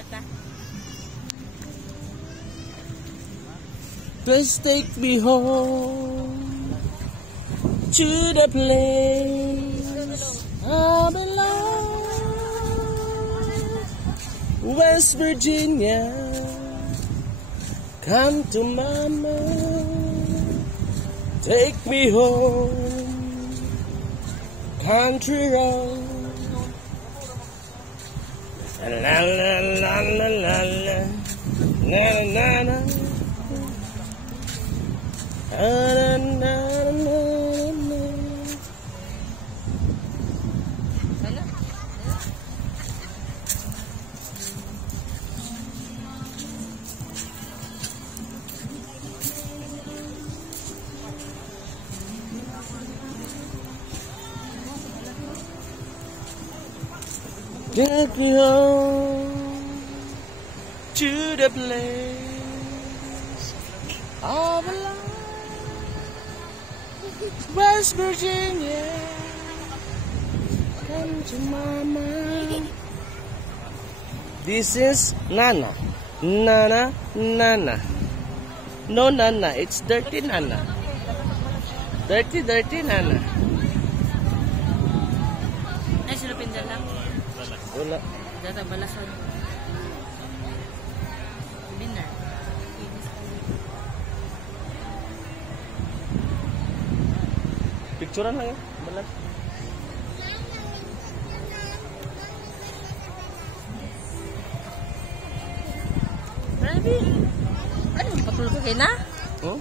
Tata. Please take me home to the place I belong, West Virginia. Come to mama, take me home, country road. La la la la la la, na na na. Na na na na. Take me home to the place of love, West Virginia. Come to mama. This is Nana. Nana, Nana. No Nana, it's dirty Nana. Dirty, dirty Nana. Ay, silupin dyan lang. Wala. Data balasan. Binar. Picturean lang yun. Balat. Grabe. Ano, patulog ka kayo na? Oh?